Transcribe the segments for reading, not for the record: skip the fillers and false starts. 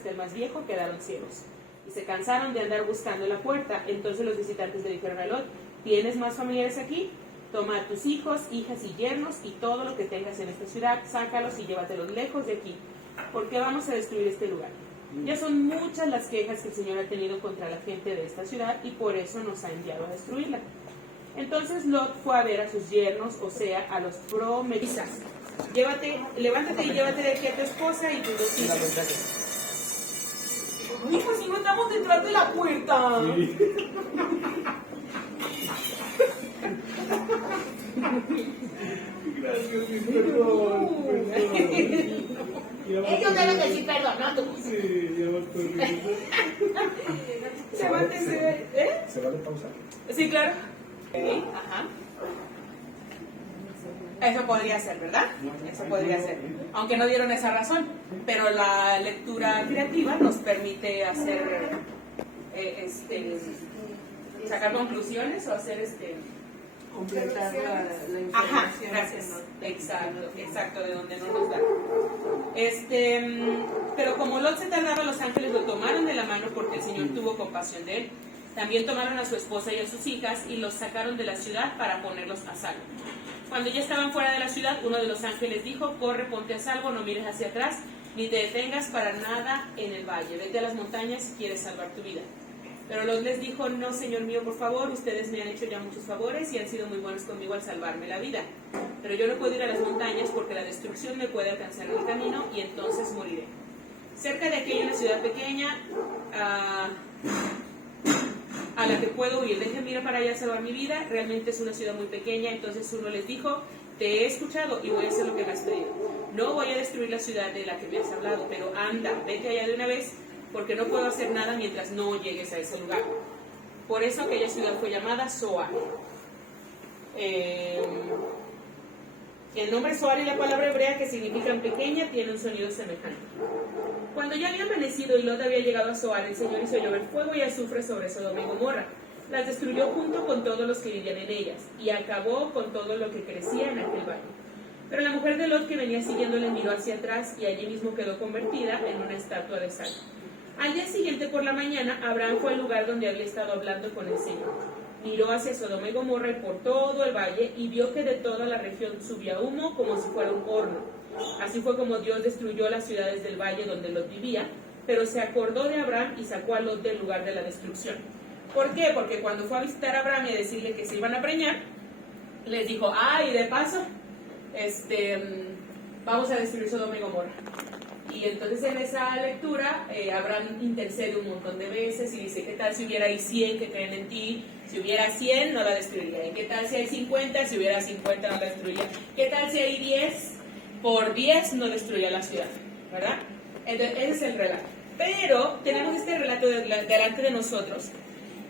hasta el más viejo quedaron ciegos. Y se cansaron de andar buscando la puerta. Entonces los visitantes le dijeron a Lot: ¿tienes más familiares aquí? Toma a tus hijos, hijas y yernos y todo lo que tengas en esta ciudad, sácalos y llévatelos lejos de aquí, porque vamos a destruir este lugar. Ya son muchas las quejas que el Señor ha tenido contra la gente de esta ciudad y por eso nos ha enviado a destruirla. Entonces Lot fue a ver a sus yernos, o sea, a los prometisas. Levántate y llévate de aquí a tu esposa y tus dos hijos. Hijo, si no estamos detrás de la puerta. Sí. Gracias, perdón. Ellos deben decir perdón, no tú. Sí, ya vas corriendo. Levántese. ¿Se vale pausar? Sí, claro. Ajá. Eso podría ser, ¿verdad? Eso podría ser. Aunque no dieron esa razón. Pero la lectura creativa nos permite hacer, sacar conclusiones o hacer completar la información. Ajá, gracias. Exacto, de donde no nos da. Pero como Lot se tardaba, los ángeles lo tomaron de la mano porque el Señor tuvo compasión de él. También tomaron a su esposa y a sus hijas y los sacaron de la ciudad para ponerlos a salvo. Cuando ya estaban fuera de la ciudad, uno de los ángeles dijo: corre, ponte a salvo, no mires hacia atrás, ni te detengas para nada en el valle. Vete a las montañas si quieres salvar tu vida. Pero Lot les dijo: no, Señor mío, por favor, ustedes me han hecho ya muchos favores y han sido muy buenos conmigo al salvarme la vida. Pero yo no puedo ir a las montañas porque la destrucción me puede alcanzar en el camino y entonces moriré. Cerca de aquí hay una ciudad pequeña a la que puedo huir. Déjenme ir para allá a salvar mi vida. Realmente es una ciudad muy pequeña. Entonces uno les dijo: te he escuchado y voy a hacer lo que me has pedido. No voy a destruir la ciudad de la que me has hablado, pero anda, vete allá de una vez, porque no puedo hacer nada mientras no llegues a ese lugar. Por eso aquella ciudad fue llamada Zoar. El nombre Zoar y la palabra hebrea que significan pequeña tiene un sonido semejante. Cuando ya había amanecido y Lot había llegado a Zoar, el Señor hizo llover fuego y azufre sobre Sodoma y Gomorra. Las destruyó junto con todos los que vivían en ellas y acabó con todo lo que crecía en aquel valle. Pero la mujer de Lot, que venía siguiéndole, miró hacia atrás y allí mismo quedó convertida en una estatua de sal. Al día siguiente por la mañana, Abraham fue al lugar donde había estado hablando con el Señor. Miró hacia Sodoma y Gomorra y por todo el valle y vio que de toda la región subía humo como si fuera un horno. Así fue como Dios destruyó las ciudades del valle donde Lot vivía, pero se acordó de Abraham y sacó a Lot del lugar de la destrucción. ¿Por qué? Porque cuando fue a visitar a Abraham y a decirle que se iban a preñar, les dijo: y de paso, vamos a destruir Sodoma y Gomorra. Y entonces en esa lectura, Abraham intercede un montón de veces y dice: ¿qué tal si hubiera ahí 100 que creen en ti? Si hubiera 100, no la destruiría. ¿Y qué tal si hay 50? Si hubiera 50, no la destruiría. ¿Qué tal si hay 10? Por 10 no destruía la ciudad, ¿verdad? Entonces, ese es el relato. Pero tenemos este relato delante de nosotros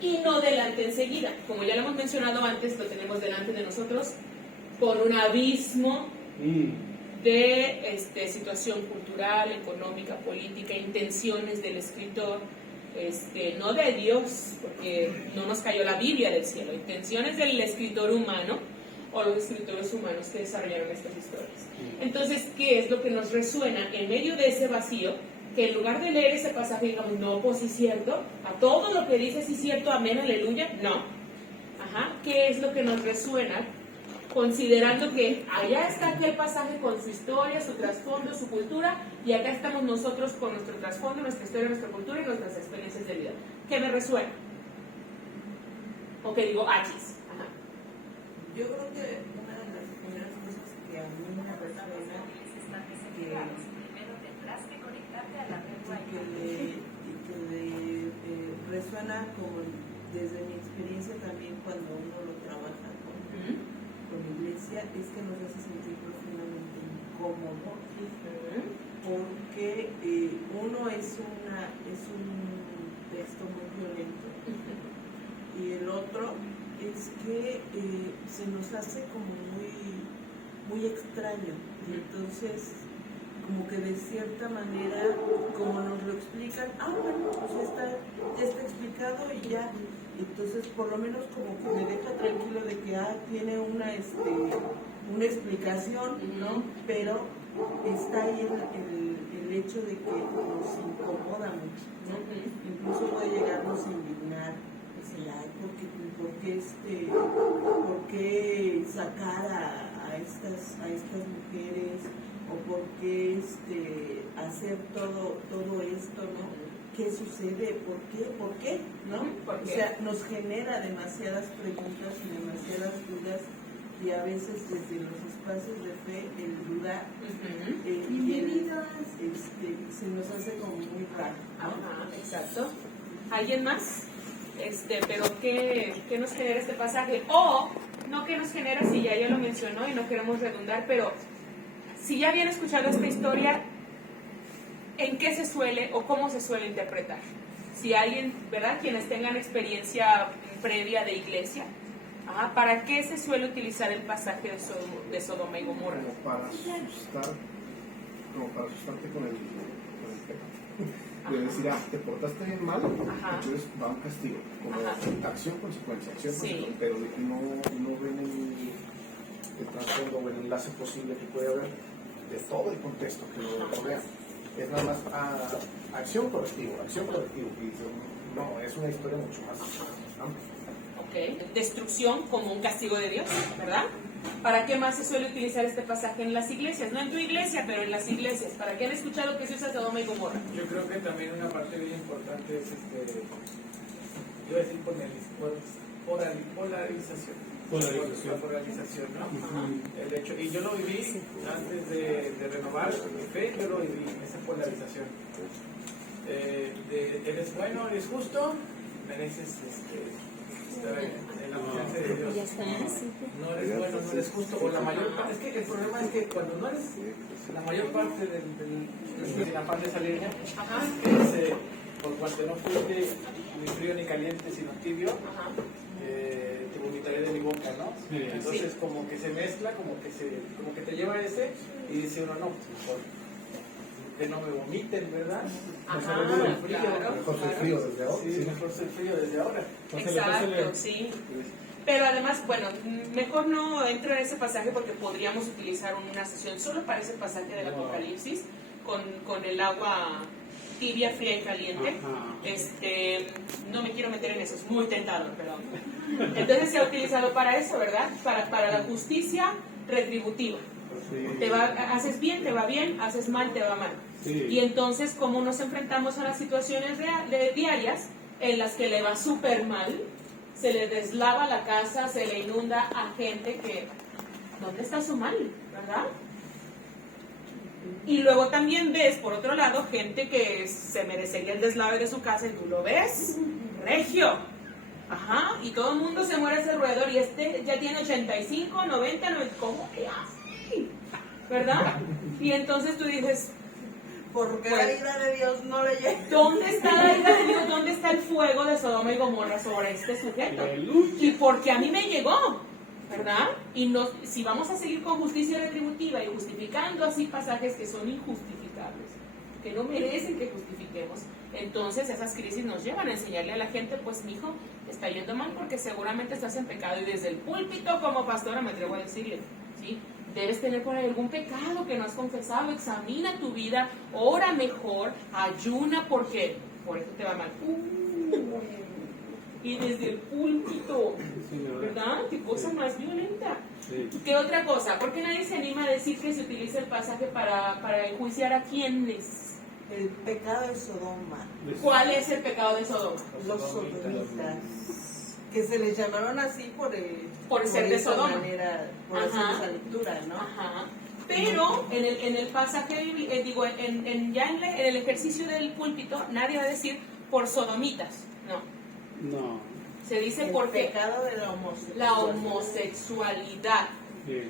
y no delante enseguida. Como ya lo hemos mencionado antes, lo tenemos delante de nosotros por un abismo de situación cultural, económica, política, intenciones del escritor, no de Dios, porque no nos cayó la Biblia del cielo, intenciones del escritor humano o los escritores humanos que desarrollaron estas historias. Entonces, ¿qué es lo que nos resuena en medio de ese vacío? Que en lugar de leer ese pasaje digamos: no, pues sí es cierto, a todo lo que dice sí es cierto, amén, aleluya, no. ¿Qué es lo que nos resuena? Considerando que allá está aquel pasaje con su historia, su trasfondo, su cultura, y acá estamos nosotros con nuestro trasfondo, nuestra historia, nuestra cultura y nuestras experiencias de vida. ¿Qué me resuena? ¿O qué digo? Achis. Yo creo que una de las primeras cosas que a mí me resuena resuena desde mi experiencia también cuando uno lo trabaja con la iglesia, es que nos hace sentir profundamente incómodos, porque uno es un texto muy violento y el otro es que se nos hace como muy extraño, y entonces como que de cierta manera, como nos lo explican, bueno, pues ya está explicado y ya. Entonces por lo menos como que me deja tranquilo de que tiene una explicación, ¿no? Pero está ahí el hecho de que nos incomoda ¿no? Incluso puede llegarnos a indignar, decir, ay, ¿por qué sacar a estas mujeres? ¿O por qué hacer todo esto, ¿no? ¿Qué sucede? ¿Por qué? ¿No? ¿Por qué? O sea, nos genera demasiadas preguntas y demasiadas dudas, y a veces desde los espacios de fe el dudar se nos hace como muy raro, ¿no? Ajá, exacto. ¿Alguien más? Pero ¿qué nos genera este pasaje? O, no que nos genera, si ya lo mencionó y no queremos redundar, pero si ya habían escuchado esta historia, ¿en qué se suele o cómo se suele interpretar? Si alguien, ¿verdad? Quienes tengan experiencia previa de iglesia, ¿para qué se suele utilizar el pasaje de Sodoma y Gomorra? Como para asustarte con el pecado. De decir, te portaste bien mal, entonces va un castigo. Como acción-consecuencia, Sí. pero no ven el trasfondo o el enlace posible que puede haber de todo el contexto que lo rodea. Es nada más acción correctivo. Y no, es una historia mucho más amplia. Ok. Destrucción como un castigo de Dios, ¿verdad? ¿Para qué más se suele utilizar este pasaje en las iglesias? No en tu iglesia, pero en las iglesias. ¿Para qué han escuchado que se usa Sodoma y Gomorra? Yo creo que también una parte bien importante es iba a decir polarización. La polarización, ¿no? El hecho, y yo lo viví antes de renovar mi fe, yo lo viví, esa polarización. Eres bueno, eres justo, mereces estar en la presencia de Dios. No eres bueno, no eres justo, o la mayor parte. Es que el problema es que cuando no eres la mayor parte del afán de salir, es por cuanto no fuiste ni frío ni caliente, sino tibio. Te vomitaré de mi boca, ¿no? Sí. Entonces como que se mezcla, como que te lleva ese, y dice uno, no, pues mejor que no me vomiten, ¿verdad? Mejor soy frío desde ahora. Sí, mejor soy frío desde ahora. Exacto, sí. Pero además, bueno, mejor no entro en ese pasaje porque podríamos utilizar una sesión solo para ese pasaje del Apocalipsis con el agua tibia, fría y caliente. No me quiero meter en eso, es muy tentador, perdón. Entonces se ha utilizado para eso, ¿verdad? Para la justicia retributiva. Sí. Haces bien, te va bien, haces mal, te va mal. Sí. Y entonces, como nos enfrentamos a las situaciones diarias en las que le va súper mal, se le deslava la casa, se le inunda a gente que, ¿dónde está su mal? ¿Verdad? Y luego también ves, por otro lado, gente que se merecería el deslave de su casa y tú lo ves, regio. Y todo el mundo se muere a ese alrededor y ya tiene 85, 90, ¿cómo que así? ¿Verdad? Y entonces tú dices, porque la ira de Dios no le llega. ¿Dónde está la ira de Dios? ¿Dónde está el fuego de Sodoma y Gomorra sobre este sujeto? Y porque a mí me llegó, ¿verdad? Y si vamos a seguir con justicia retributiva y justificando así pasajes que son injustificables, que no merecen que justifiquemos, entonces esas crisis nos llevan a enseñarle a la gente, pues mijo, te está yendo mal porque seguramente estás en pecado, y desde el púlpito como pastora me atrevo a decirle, ¿sí? Debes tener por ahí algún pecado que no has confesado, examina tu vida, ora mejor, ayuna porque por eso te va mal. Y desde el púlpito, ¿verdad? Qué cosa más violenta. Sí. ¿Qué otra cosa? ¿Por qué nadie se anima a decir que se utiliza el pasaje para enjuiciar a quiénes? El pecado de Sodoma. ¿Cuál es el pecado de Sodoma? Los sodomitas, que se les llamaron así por ser de Sodoma. Por esa lectura, ¿no? Pero en el pasaje, en el ejercicio del púlpito, nadie va a decir por sodomitas, no. Se dice el por pecado de la homosexualidad. Sí.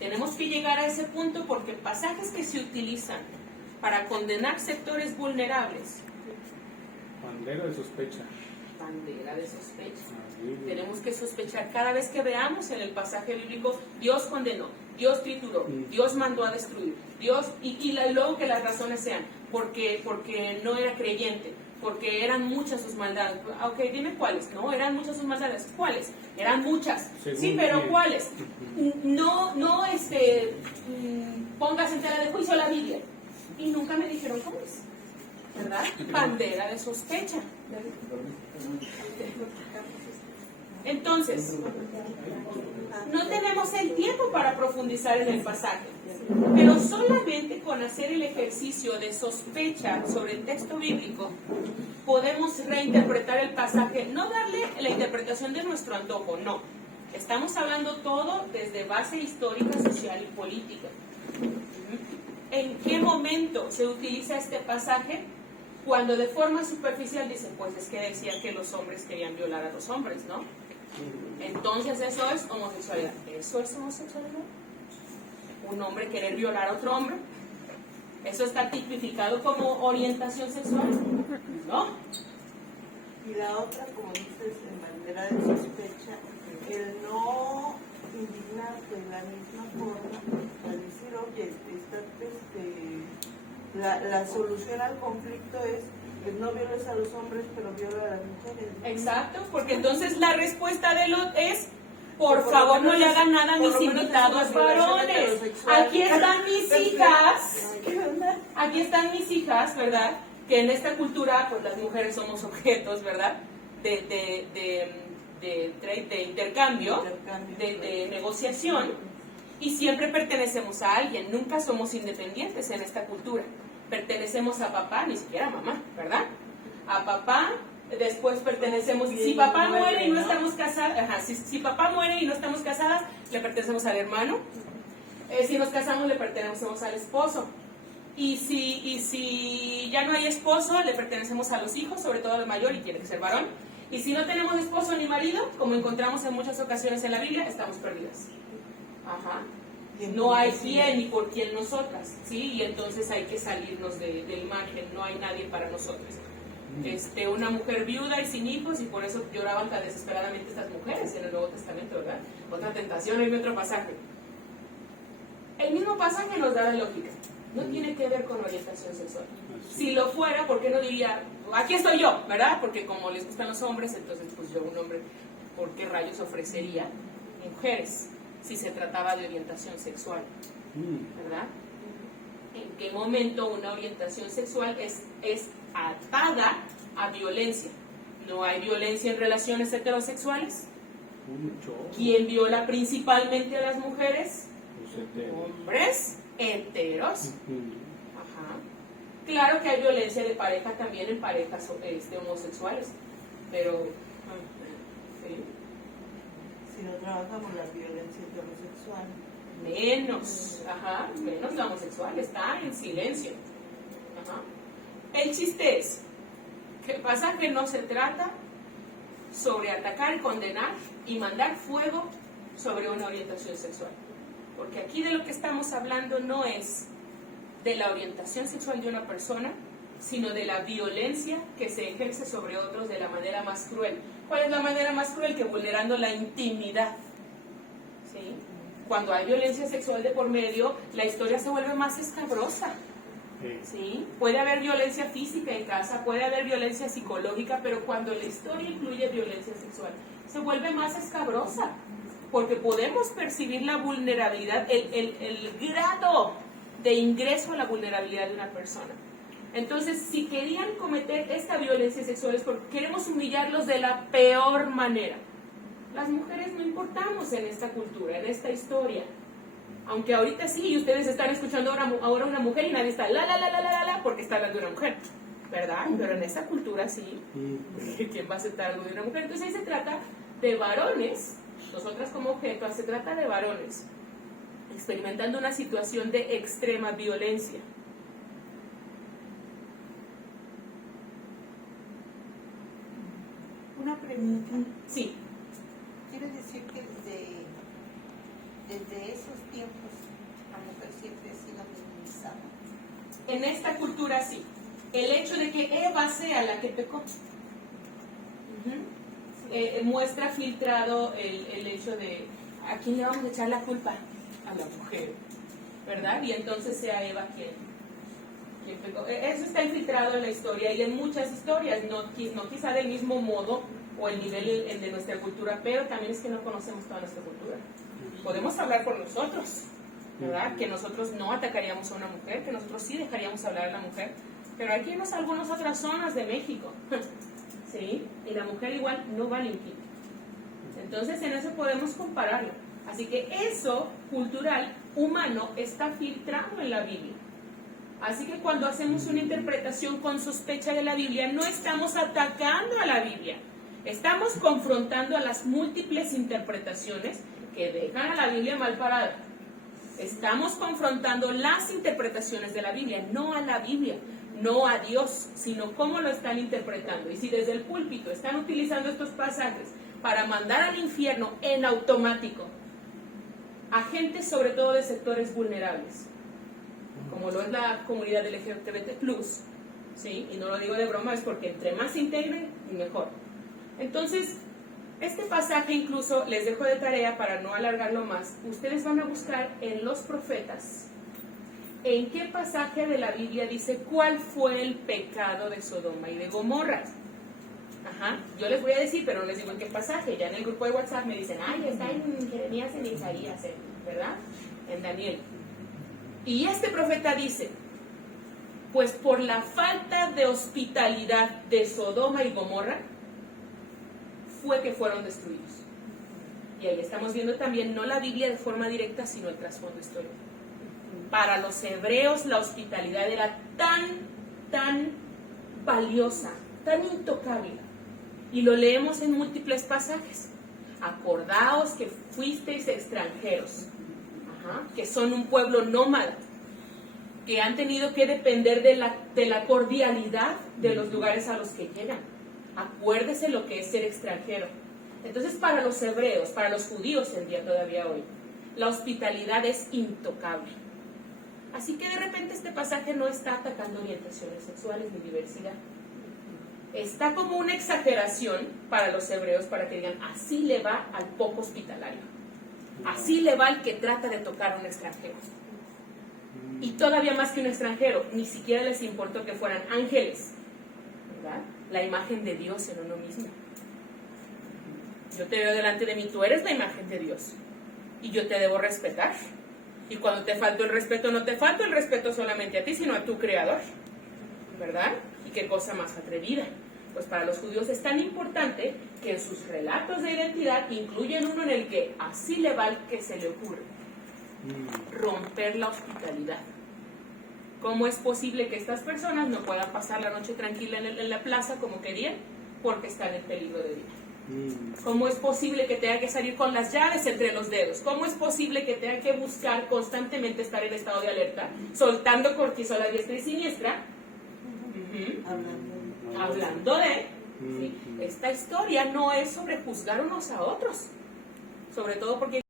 Tenemos que llegar a ese punto porque pasajes que se utilizan para condenar sectores vulnerables. Bandera de sospecha. Tenemos que sospechar cada vez que veamos en el pasaje bíblico, Dios condenó, Dios trituró, Dios mandó a destruir, Dios, y luego que las razones sean, porque no era creyente, porque eran muchas sus maldades. Ok, dime cuáles. No, eran muchas sus maldades. ¿Cuáles? Eran muchas. Sí, pero ¿cuáles? No pongas en tela de juicio la Biblia. y nunca me dijeron cómo es, ¿verdad? Bandera de sospecha. Entonces, no tenemos el tiempo para profundizar en el pasaje, pero solamente con hacer el ejercicio de sospecha sobre el texto bíblico podemos reinterpretar el pasaje, no darle la interpretación de nuestro antojo, no. Estamos hablando todo desde base histórica, social y política. ¿En qué momento se utiliza este pasaje? Cuando de forma superficial dicen, pues es que decía que los hombres querían violar a los hombres, ¿no? Entonces eso es homosexualidad. ¿Eso es homosexualidad? ¿Un hombre querer violar a otro hombre? ¿Eso está tipificado como orientación sexual? No. Y la otra, como dices, en manera de sospecha, el no indignarte de la misma forma, al decir, oye, la solución al conflicto es no violes a los hombres, pero viola a las mujeres. Exacto, porque entonces la respuesta de Lot es, por favor no le hagan nada a mis invitados varones. Aquí están mis hijas, ¿verdad? Que en esta cultura, pues las mujeres somos objetos, ¿verdad? De intercambio, de negociación, y siempre pertenecemos a alguien, nunca somos independientes en esta cultura. Pertenecemos a papá, ni siquiera a mamá, ¿verdad? A papá, después pertenecemos, si papá muere y no estamos casadas, si papá muere y no estamos casadas, le pertenecemos al hermano. Si nos casamos, le pertenecemos al esposo. Y si ya no hay esposo, le pertenecemos a los hijos, sobre todo al mayor, y tiene que ser varón. Y si no tenemos esposo ni marido, como encontramos en muchas ocasiones en la Biblia, estamos perdidas. Ajá. No hay quién ni por quién nosotras, ¿sí? Y entonces hay que salirnos del margen, no hay nadie para nosotros. Una mujer viuda y sin hijos, y por eso lloraban tan desesperadamente estas mujeres en el Nuevo Testamento, ¿verdad? Otra tentación, hay otro pasaje. El mismo pasaje nos da la lógica, no tiene que ver con orientación sexual. Si lo fuera, ¿por qué no diría, aquí estoy yo, ¿verdad? Porque como les gustan los hombres, entonces pues yo, un hombre, ¿por qué rayos ofrecería mujeres? Si se trataba de orientación sexual, ¿verdad? ¿En qué momento una orientación sexual es atada a violencia? ¿No hay violencia en relaciones heterosexuales? ¿Quién viola principalmente a las mujeres? Hombres heteros. Ajá. Claro que hay violencia de pareja también en parejas homosexuales, pero ¿sí? Si no trabajamos la violencia heterosexual. Menos la homosexual, está en silencio. Ajá. El chiste es que el pasaje no se trata sobre atacar, condenar y mandar fuego sobre una orientación sexual. Porque aquí de lo que estamos hablando no es de la orientación sexual de una persona, sino de la violencia que se ejerce sobre otros de la manera más cruel. ¿Cuál es la manera más cruel? Que vulnerando la intimidad. ¿Sí? Cuando hay violencia sexual de por medio, la historia se vuelve más escabrosa. ¿Sí? Puede haber violencia física en casa, puede haber violencia psicológica, pero cuando la historia incluye violencia sexual, se vuelve más escabrosa, porque podemos percibir la vulnerabilidad, el grado de ingreso a la vulnerabilidad de una persona. Entonces, si querían cometer esta violencia sexual es porque queremos humillarlos de la peor manera. Las mujeres no importamos en esta cultura, en esta historia. Aunque ahorita sí, y ustedes están escuchando ahora una mujer y nadie está la, porque está hablando de una mujer, ¿verdad? Pero en esta cultura sí, ¿quién va a aceptar algo de una mujer? Entonces ahí se trata de varones, nosotras como objeto, se trata de varones experimentando una situación de extrema violencia. Una pregunta. Sí. ¿Quiere decir que desde esos tiempos la mujer siempre ha sido minimizada? En esta cultura sí. El hecho de que Eva sea la que pecó muestra filtrado el hecho de ¿a quién le vamos a echar la culpa? A la mujer, ¿verdad? Y entonces sea Eva quien pecó. Eso está infiltrado en la historia y en muchas historias, no quizá del mismo modo o el nivel de nuestra cultura, pero también es que no conocemos toda nuestra cultura. Podemos hablar por nosotros, ¿verdad? Que nosotros no atacaríamos a una mujer, que nosotros sí dejaríamos hablar a la mujer, pero aquí en algunas otras zonas de México, ¿sí? Y la mujer igual no vale un quinto. Entonces en eso podemos compararlo. Así que eso cultural, humano, está filtrado en la Biblia. Así que cuando hacemos una interpretación con sospecha de la Biblia, no estamos atacando a la Biblia. Estamos confrontando a las múltiples interpretaciones que dejan a la Biblia mal parada. Estamos confrontando las interpretaciones de la Biblia, no a la Biblia, no a Dios, sino cómo lo están interpretando. Y si desde el púlpito están utilizando estos pasajes para mandar al infierno en automático a gente sobre todo de sectores vulnerables, como lo es la comunidad LGBT+, ¿sí? Y no lo digo de broma, es porque entre más se integren, mejor. Entonces, este pasaje incluso les dejo de tarea para no alargarlo más. Ustedes van a buscar en los profetas en qué pasaje de la Biblia dice cuál fue el pecado de Sodoma y de Gomorra. Ajá, yo les voy a decir, pero no les digo en qué pasaje. Ya en el grupo de WhatsApp me dicen, ay, está en Jeremías, en Isaías, ¿verdad? En Daniel. Y este profeta dice, pues por la falta de hospitalidad de Sodoma y Gomorra, fue que fueron destruidos. Y ahí estamos viendo también no la Biblia de forma directa, sino el trasfondo histórico. Para los hebreos la hospitalidad era tan valiosa, tan intocable. Y lo leemos en múltiples pasajes. Acordaos que fuisteis extranjeros, que son un pueblo nómada, que han tenido que depender de la cordialidad de los lugares a los que llegan. Acuérdese lo que es ser extranjero. Entonces, para los hebreos, para los judíos en día todavía hoy, la hospitalidad es intocable. Así que de repente este pasaje no está atacando orientaciones sexuales ni diversidad. Está como una exageración para los hebreos para que digan, así le va al poco hospitalario. Así le va al que trata de tocar a un extranjero. Y todavía más que un extranjero, ni siquiera les importó que fueran ángeles, ¿verdad? La imagen de Dios en uno mismo. Yo te veo delante de mí, tú eres la imagen de Dios y yo te debo respetar. Y cuando te falto el respeto, no te falta el respeto solamente a ti, sino a tu creador, ¿verdad? Y qué cosa más atrevida. Pues para los judíos es tan importante que en sus relatos de identidad incluyen uno en el que así le va al que se le ocurre romper la hospitalidad. ¿Cómo es posible que estas personas no puedan pasar la noche tranquila en la plaza como querían? Porque están en peligro de vida. ¿Cómo es posible que tengan que salir con las llaves entre los dedos? ¿Cómo es posible que tengan que buscar constantemente estar en estado de alerta, soltando cortisol a diestra y siniestra? Hablando de... ¿sí? Esta historia no es sobre juzgar unos a otros, sobre todo porque